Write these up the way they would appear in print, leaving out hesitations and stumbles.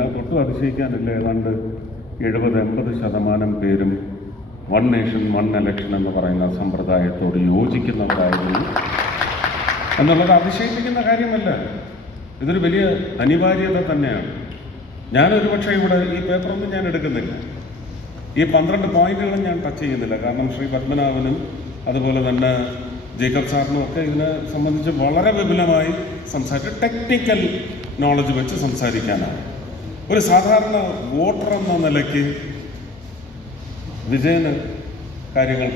തൊട്ടും അതിശയിക്കാനില്ല. ഏതാണ്ട് 70-80% പേരും വൺ നേഷൻ വൺ ഇലക്ഷൻ എന്ന് പറയുന്ന സമ്പ്രദായത്തോട് യോജിക്കുന്നവരായിരുന്നു എന്നുള്ളത് അതിശയിപ്പിക്കുന്ന കാര്യമല്ല. ഇതൊരു വലിയ അനിവാര്യത തന്നെയാണ്. ഞാനൊരു പക്ഷേ ഇവിടെ ഈ പേപ്പറൊന്നും ഞാൻ എടുക്കുന്നില്ല, ഈ 12 പോയിന്റുകളും ഞാൻ ടച്ച് ചെയ്യുന്നില്ല. കാരണം ശ്രീ പത്മനാഭനും അതുപോലെ തന്നെ ജേക്കബ് സാറിനും ഒക്കെ ഇതിനെ സംബന്ധിച്ച് വളരെ വിപുലമായി സംസാരിച്ച് ടെക്നിക്കൽ നോളജ് വെച്ച് സംസാരിക്കാനാണ്. ഒരു സാധാരണ വോട്ടർ എന്ന നിലയ്ക്ക് വിജയന് കാര്യങ്ങൾ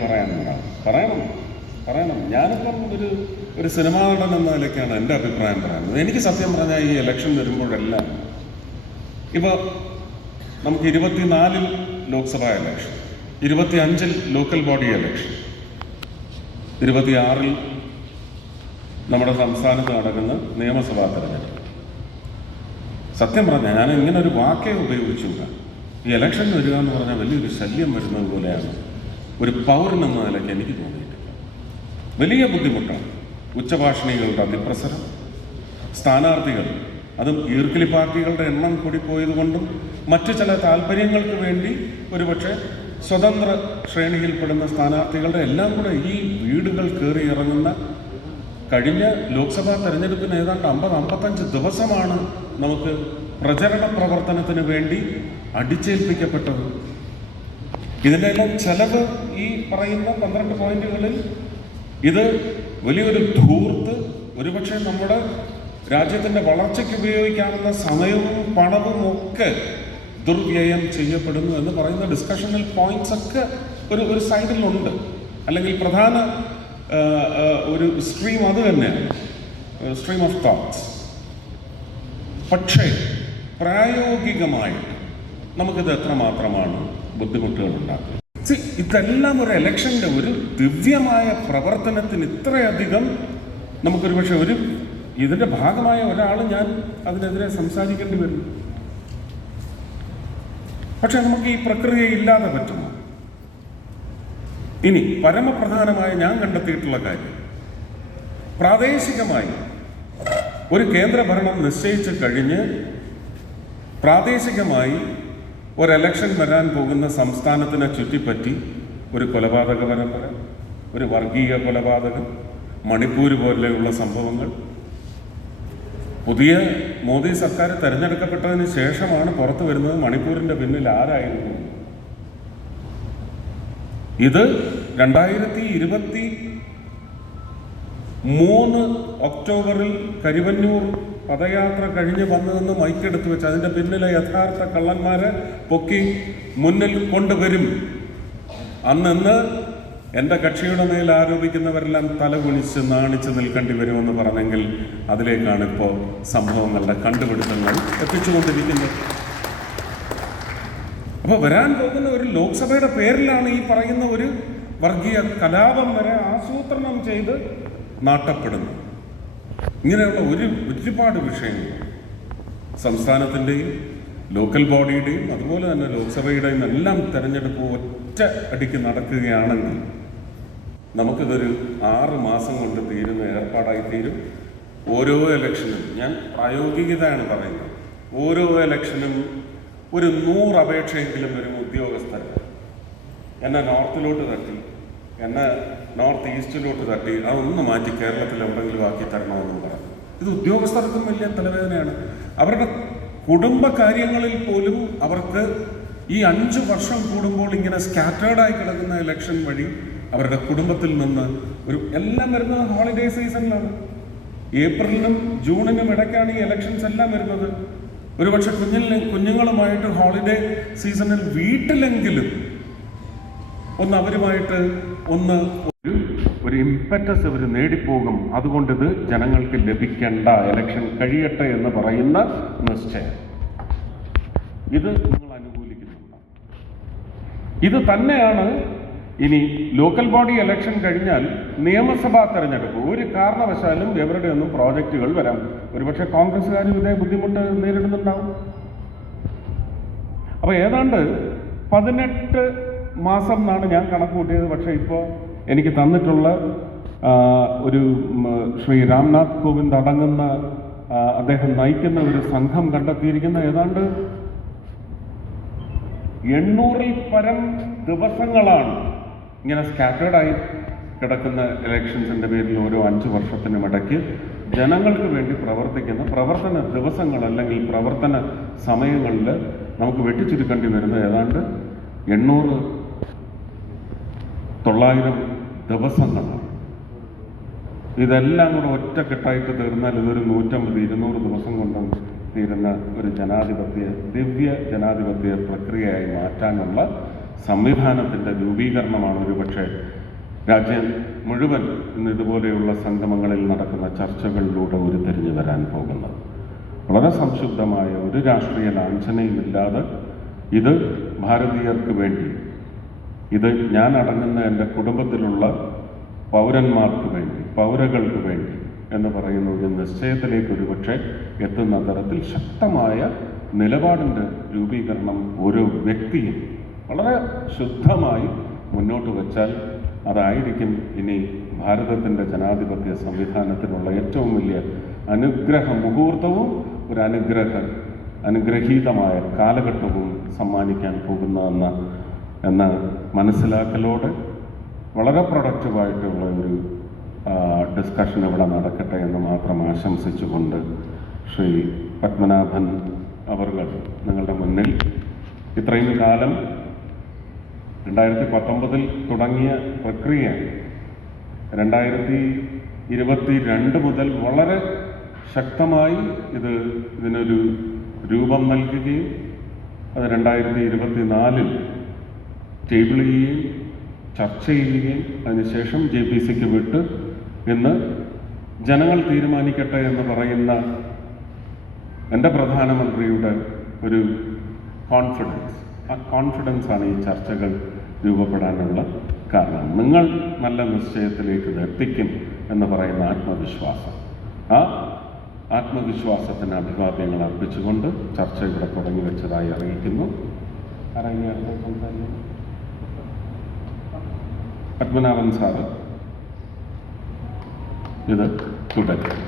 പറയണം. ഞാനിപ്പം ഒരു സിനിമാ നടൻ എന്ന നിലയ്ക്കാണ് എൻ്റെ അഭിപ്രായം പറയുന്നത്. എനിക്ക് സത്യം പറഞ്ഞാൽ ഈ ഇലക്ഷൻ വരുമ്പോഴെല്ലാം ഇപ്പോൾ നമുക്ക് 24-ൽ ലോക്സഭാ ഇലക്ഷൻ, 25-ൽ ലോക്കൽ ബോഡി ഇലക്ഷൻ, 26-ൽ നമ്മുടെ സംസ്ഥാനത്ത് നടക്കുന്ന നിയമസഭാ തെരഞ്ഞെടുപ്പ്. സത്യം പറഞ്ഞാൽ ഞാൻ ഇങ്ങനെ ഒരു വാക്കേ ഉപയോഗിച്ചില്ല. ഈ ഇലക്ഷൻ വരിക എന്ന് പറഞ്ഞാൽ വലിയൊരു ശല്യം വരുന്നത് പോലെയാണ് ഒരു പൗരനെന്ന നിലയ്ക്ക് എനിക്ക് തോന്നിയിട്ടില്ല. വലിയ ബുദ്ധിമുട്ടാണ്. ഉച്ചഭാഷണികളുടെ അതിപ്രസരം, സ്ഥാനാർത്ഥികൾ, അതും ഈർക്കിലി പാർട്ടികളുടെ എണ്ണം കൂടിപ്പോയതുകൊണ്ടും മറ്റു ചില താല്പര്യങ്ങൾക്ക് വേണ്ടി ഒരുപക്ഷെ സ്വതന്ത്ര ശ്രേണിയിൽപ്പെടുന്ന സ്ഥാനാർത്ഥികളുടെ എല്ലാം കൂടെ ഈ വീടുകൾ കയറി ഇറങ്ങുന്ന കഴിഞ്ഞ ലോക്സഭാ തെരഞ്ഞെടുപ്പിന് ഏതാണ്ട് 50-55 ദിവസമാണ് നമുക്ക് പ്രചരണ പ്രവർത്തനത്തിന് വേണ്ടി അടിച്ചേൽപ്പിക്കപ്പെട്ടത്. ഇതിൻ്റെ എല്ലാം ചെലവ് ഈ പറയുന്ന 12 പോയിന്റുകളിൽ ഇത് വലിയൊരു ധൂർത്ത്, ഒരുപക്ഷെ നമ്മുടെ രാജ്യത്തിൻ്റെ വളർച്ചയ്ക്ക് ഉപയോഗിക്കാവുന്ന സമയവും പണവും ഒക്കെ ദുർവ്യയം ചെയ്യപ്പെടുന്നു എന്ന് പറയുന്ന ഡിസ്കഷണൽ പോയിന്റ്സ് ഒക്കെ ഒരു സൈഡിലുണ്ട്. അല്ലെങ്കിൽ പ്രധാന ഒരു സ്ട്രീം അത് തന്നെയാണ്, സ്ട്രീം ഓഫ് തോട്ട്സ്. പക്ഷേ പ്രായോഗികമായിട്ട് നമുക്കിത് എത്രമാത്രമാണ് ബുദ്ധിമുട്ടുകൾ ഉണ്ടാക്കുന്നത്? ഇതെല്ലാം ഒരു ഇലക്ഷൻ്റെ ഒരു ദിവ്യമായ പ്രവർത്തനത്തിന് ഇത്രയധികം നമുക്കൊരു പക്ഷെ ഇതിൻ്റെ ഭാഗമായ ഒരാൾ ഞാൻ അതിനെതിരെ സംസാരിക്കേണ്ടി വരും. പക്ഷെ നമുക്ക് ഈ പ്രക്രിയ ഇല്ലാതെ പറ്റുമോ? ഇനി പരമപ്രധാനമായ ഞാൻ കണ്ടെത്തിയിട്ടുള്ള കാര്യം, പ്രാദേശികമായി ഒരു കേന്ദ്രഭരണം നിശ്ചയിച്ച് കഴിഞ്ഞ് പ്രാദേശികമായി ഒരു ഇലക്ഷൻ വരാൻ പോകുന്ന സംസ്ഥാനത്തിനെ ചുറ്റിപ്പറ്റി ഒരു കൊലപാതക പരമ്പര, ഒരു വർഗീയ കൊലപാതകം, മണിപ്പൂർ പോലെയുള്ള സംഭവങ്ങൾ. പുതിയ മോദി സർക്കാർ തെരഞ്ഞെടുക്കപ്പെട്ടതിന് ശേഷമാണ് പുറത്തു വരുന്നത് മണിപ്പൂരിൻ്റെ പിന്നിൽ ആരായിരുന്നു. ഇത് 2023 ഒക്ടോബറിൽ കരിവന്നൂർ പദയാത്ര കഴിഞ്ഞ് വന്നതെന്ന് മൈക്കെടുത്ത് വെച്ച് അതിൻ്റെ പിന്നിലെ യഥാർത്ഥ കള്ളന്മാരെ പൊക്കി മുന്നിൽ കൊണ്ടുവരും. അന്ന് എൻ്റെ കക്ഷിയുടെ മേൽ ആരോപിക്കുന്നവരെല്ലാം തലകുനിച്ച് നാണിച്ച് നിൽക്കേണ്ടി വരുമെന്ന് പറഞ്ഞെങ്കിൽ അതിലേക്കാണ് ഇപ്പോൾ സംഭവങ്ങളുടെ കണ്ടുപിടുത്തങ്ങൾ എത്തിച്ചുകൊണ്ടിരിക്കുന്നത്. അപ്പോൾ വരാൻ പോകുന്ന ഒരു ലോക്സഭയുടെ പേരിലാണ് ഈ പറയുന്ന ഒരു വർഗീയ കലാപം വരെ ആസൂത്രണം ചെയ്ത് നാട്ടപ്പെടുന്നു. ഇങ്ങനെയുള്ള ഒരുപാട് വിഷയങ്ങൾ സംസ്ഥാനത്തിൻ്റെയും ലോക്കൽ ബോഡിയുടെയും അതുപോലെ തന്നെ ലോക്സഭയുടെയും എല്ലാം തെരഞ്ഞെടുപ്പ് ഒറ്റ അടിക്ക് നടക്കുകയാണെങ്കിൽ നമുക്കിതൊരു 6 മാസം കൊണ്ട് തീരുന്ന ഏർപ്പാടായി തീരും. ഓരോ ഇലക്ഷനും, ഞാൻ പ്രായോഗികതയാണ് പറയുന്നത്, ഓരോ ഇലക്ഷനും ഒരു 100 അപേക്ഷയെങ്കിലും വരും ഉദ്യോഗസ്ഥർ. എന്നെ നോർത്തിലോട്ട് തട്ടി, എന്നെ നോർത്ത് ഈസ്റ്റിലോട്ട് തട്ടി, അതൊന്ന് മാറ്റി കേരളത്തിൽ എവിടെയെങ്കിലും ആക്കി തരണമെന്ന് പറഞ്ഞു. ഇത് ഉദ്യോഗസ്ഥർക്കും വലിയ തലവേദനയാണ്. അവരുടെ കുടുംബകാര്യങ്ങളിൽ പോലും അവർക്ക് ഈ 5 വർഷം കൂടുമ്പോൾ ഇങ്ങനെ സ്കാറ്റേർഡായി കിടക്കുന്ന ഇലക്ഷൻ വഴി അവരുടെ കുടുംബത്തിൽ നിന്ന് എല്ലാം വരുന്നത് ഹോളിഡേ സീസണിലാണ്. ഏപ്രിലിനും ജൂണിനും ഇടയ്ക്കാണ് ഈ ഇലക്ഷൻസ് എല്ലാം വരുന്നത്. ഒരുപക്ഷെ കുഞ്ഞുങ്ങളുമായിട്ട് ഹോളിഡേ സീസണിൽ വീട്ടിലെങ്കിലും അവരുമായിട്ട് ഒരു ഇംപറ്റസ് ഇവർ നേടിപ്പോകും. അതുകൊണ്ടിത് ജനങ്ങൾക്ക് ലഭിക്കേണ്ട, ഇലക്ഷൻ കഴിയട്ടെ എന്ന് പറയുന്ന നിശ്ചയം, ഇത് നിങ്ങൾ അനുകൂലിക്കുന്നുണ്ട്. ഇത് തന്നെയാണ് ഇനി ലോക്കൽ ബോഡി ഇലക്ഷൻ കഴിഞ്ഞാൽ നിയമസഭാ തെരഞ്ഞെടുപ്പ്. ഒരു കാരണവശാലും ഇവരുടെ ഒന്നും പ്രോജക്റ്റുകൾ വരാം. ഒരുപക്ഷെ കോൺഗ്രസ്സുകാരും ഇതേ ബുദ്ധിമുട്ട് നേരിടുന്നുണ്ടാവും. അപ്പോൾ ഏതാണ്ട് 18 മാസം എന്നാണ് ഞാൻ കണക്ക് കൂട്ടിയത്. പക്ഷേ ഇപ്പോൾ എനിക്ക് തന്നിട്ടുള്ള ഒരു ശ്രീ രാംനാഥ് കോവിന്ദ് അടങ്ങുന്ന അദ്ദേഹം നയിക്കുന്ന ഒരു സംഘം കണ്ടെത്തിയിരിക്കുന്ന ഏതാണ്ട് 800-ൽ പരം ദിവസങ്ങളാണ് ഇങ്ങനെ സ്കാറ്റേർഡായി കിടക്കുന്ന ഇലക്ഷൻസിൻ്റെ പേരിൽ ഓരോ 5 വർഷത്തിനുമിടയ്ക്ക് ജനങ്ങൾക്ക് വേണ്ടി പ്രവർത്തിക്കുന്ന പ്രവർത്തന ദിവസങ്ങൾ അല്ലെങ്കിൽ പ്രവർത്തന സമയങ്ങളിൽ നമുക്ക് വെട്ടിച്ചുരുക്കേണ്ടി വരുന്ന ഏതാണ്ട് 800-900 ദിവസങ്ങളാണ്. ഇതെല്ലാം കൂടെ ഒറ്റക്കെട്ടായിട്ട് തീർന്നാൽ ഇതൊരു 150-200 ദിവസം കൊണ്ട് തീരുന്ന ഒരു ദിവ്യ ജനാധിപത്യ പ്രക്രിയയായി മാറ്റാനുള്ള സംവിധാനത്തിൻ്റെ രൂപീകരണമാണ് ഒരുപക്ഷെ രാജ്യം മുഴുവൻ ഇന്ന് ഇതുപോലെയുള്ള സംഗമങ്ങളിൽ നടക്കുന്ന ചർച്ചകളിലൂടെ ഉരുത്തിരിഞ്ഞു വരാൻ പോകുന്നത്. വളരെ സംശുദ്ധമായ ഒരു രാഷ്ട്രീയ ലാഞ്ചനയുമില്ലാതെ ഇത് ഭാരതീയർക്ക് വേണ്ടി, ഇത് ഞാൻ അടങ്ങുന്ന എൻ്റെ കുടുംബത്തിലുള്ള പൗരന്മാർക്ക് വേണ്ടി, പൗരകൾക്ക് വേണ്ടി എന്ന് പറയുന്ന ഒരു നിശ്ചയത്തിലേക്ക് ഒരുപക്ഷെ എത്തുന്ന തരത്തിൽ ശക്തമായ നിലപാടിൻ്റെ രൂപീകരണം ഓരോ വ്യക്തിയും വളരെ ശുദ്ധമായി മുന്നോട്ട് വച്ചാൽ അതായിരിക്കും ഇനി ഭാരതത്തിൻ്റെ ജനാധിപത്യ സംവിധാനത്തിനുള്ള ഏറ്റവും വലിയ അനുഗ്രഹ മുഹൂർത്തവും ഒരു അനുഗ്രഹീതമായ കാലഘട്ടവും സമ്മാനിക്കാൻ പോകുന്നതെന്ന എന്ന മനസ്സിലാക്കലോടെ വളരെ പ്രൊഡക്റ്റീവായിട്ടുള്ള ഒരു ഡിസ്കഷൻ ഇവിടെ നടക്കട്ടെ എന്ന് മാത്രം ആശംസിച്ചുകൊണ്ട് ശ്രീ പത്മനാഭൻ അവർകൾ നിങ്ങളുടെ മുന്നിൽ ഇത്രയും കാലം 2019 തുടങ്ങിയ പ്രക്രിയ 2022 മുതൽ വളരെ ശക്തമായി ഇതിനൊരു രൂപം നൽകുകയും അത് 2024 ടേബിൾ ചെയ്യുകയും ചർച്ച ചെയ്യുകയും അതിനുശേഷം JPCക്ക് വിട്ട് ഇന്ന് ജനങ്ങൾ തീരുമാനിക്കട്ടെ എന്ന് പറയുന്ന എൻ്റെ പ്രധാനമന്ത്രിയുടെ ഒരു കോൺഫിഡൻസ്, ആ കോൺഫിഡൻസാണ് ഈ ചർച്ചകൾ രൂപപ്പെടാനുള്ള കാരണം. നിങ്ങൾ നല്ല നിശ്ചയത്തിലേക്ക് ഇത് എത്തിക്കും എന്ന് പറയുന്ന ആത്മവിശ്വാസം, ആ ആത്മവിശ്വാസത്തിന് അഭിവാദ്യങ്ങൾ അർപ്പിച്ചുകൊണ്ട് ചർച്ച ഇവിടെ തുടങ്ങി വെച്ചതായി അറിയിക്കുന്നു. പത്മനാഭൻ സാറ് ഇത് തുടരും.